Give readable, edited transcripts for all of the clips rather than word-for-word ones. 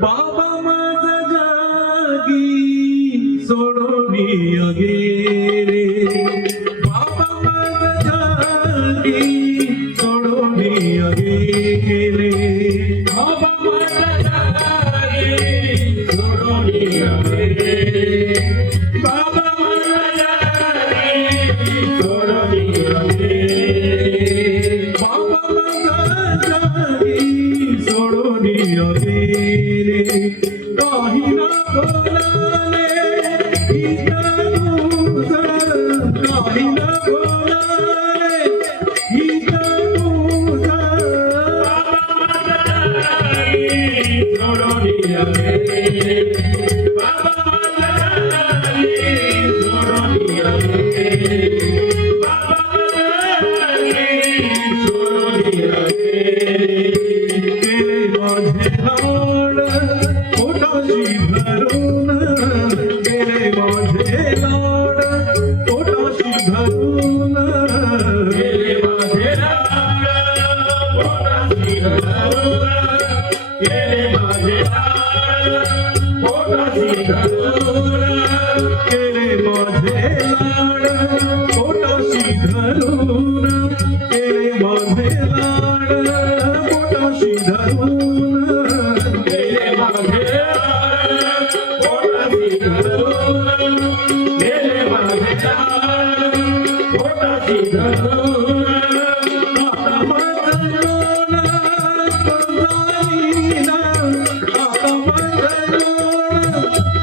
बाबा माझा जागी सोडून गेले, बाबा माझा जागी सोडून गेले, बाबा माझा जागी सोडून गेले, बाबा माझा जागी सोडून गेले, बाबा माझा जागी सोडून गेले. काही ना बोलाले इथं तुझं, काही ना बोलाले इथं तुझं, बाबा माझा जागी सोडून गेले, बाबा माझा जागी सोडून गेले, बाबा माझा जागी सोडून गेले. केले माझे लाड पोटाशी धरून, केले माझे लाड पोटाशी धरून, केले माझे लाड पोटाशी धरून, केले माझे लाड पोटाशी धरून, केले माझे लाड पोटाशी धरून, केले माझे लाड पोटाशी धरून, केले माझे लाड पोटाशी धरून, केले माझे लाड पोटाशी धरून. आता माझं लोण कोण जाईना, आता माझं लोण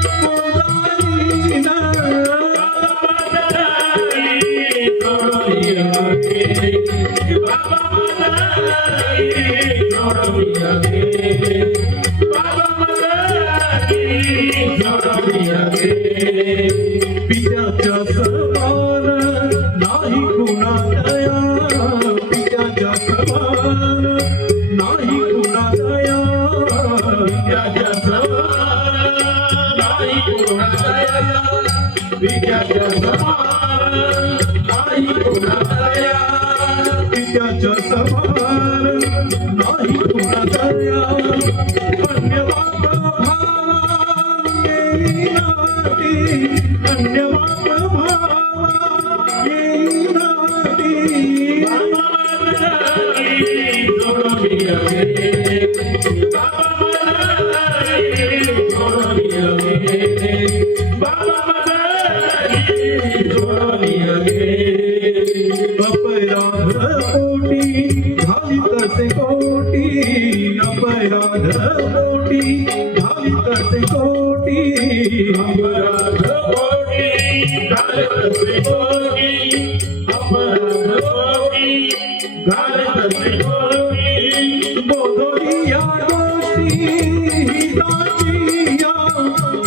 कोण जाईना, आता माझं जागी सोडून गेले, बाबा माझा जागी सोडून गेले, बाबा माझा जागी सोडून गेले. पित्याच्या समान नाही कुणा दया, पित्याच्या समान नाही कुणा दया, पित्याच्या समान नाही कुणा दया, पित्याच्या समान नाही कुणा दया, पित्याच्या समान नाही कुणा दया. अन्य बाप भावा येई नाती, अन्य बाप भावा येई नाती, बाबा माझा जागी सोडून गेले, बाबा माझा जागी सोडून गेले, बाबा माझा जागी सोडून गेले. अपराध पोटी झाली तसे कोटी, अपराध पोटी झाली तसे कोटी, अपराध पोटी झाली तसे कोटी, अपराध पोटी झाली तसे कोटी. बोधोली या गोष्टी हिताची या,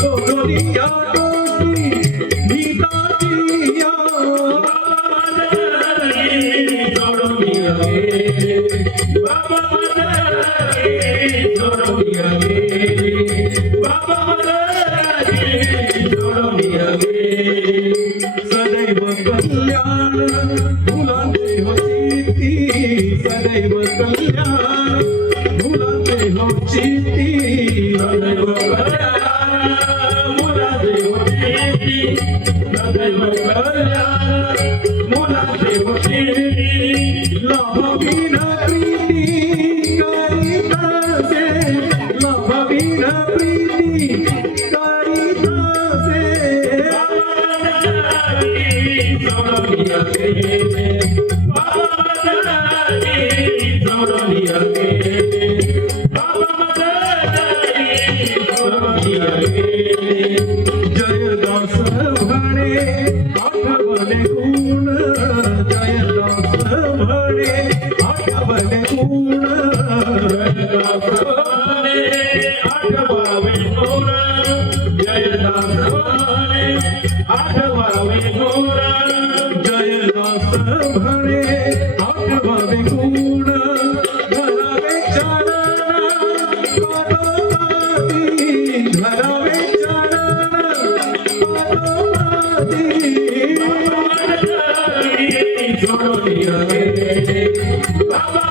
बोधोली या गोष्टी हिताची या, सोडून गेले, बाबा माझा जागी सोडून गेले, बाबा माझा जागी सोडून गेले. सदैव कल्याण मुलांचे हो चित्ती, सदैव कल्याण मुलांचे हो चित्ती, सदैव कल्याण मुलांचे हो चित्ती, सदैव कल्याण मुलांचे हो चित्ती. लाभविना प्रीती करीतासे, लाभविना प्रीती करीतासे, बाबा माझा जागी सोडून गेले, बाबा माझा जागी सोडून गेले, बाबा माझा जागी सोडून गेले. जयदास म्हणे आठवले गुण, जयदास म्हणे आठवले गुण, जयदास म्हणे आठवावे गुण, जयदास म्हणे आठवावे गुण, जयदास म्हणे आठवावे गुण. धरावे चरण पादोपादी, धरावे चरण पादोपादी, सोडून गेले, बाबा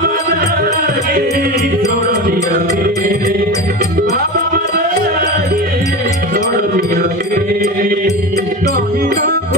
Yeah.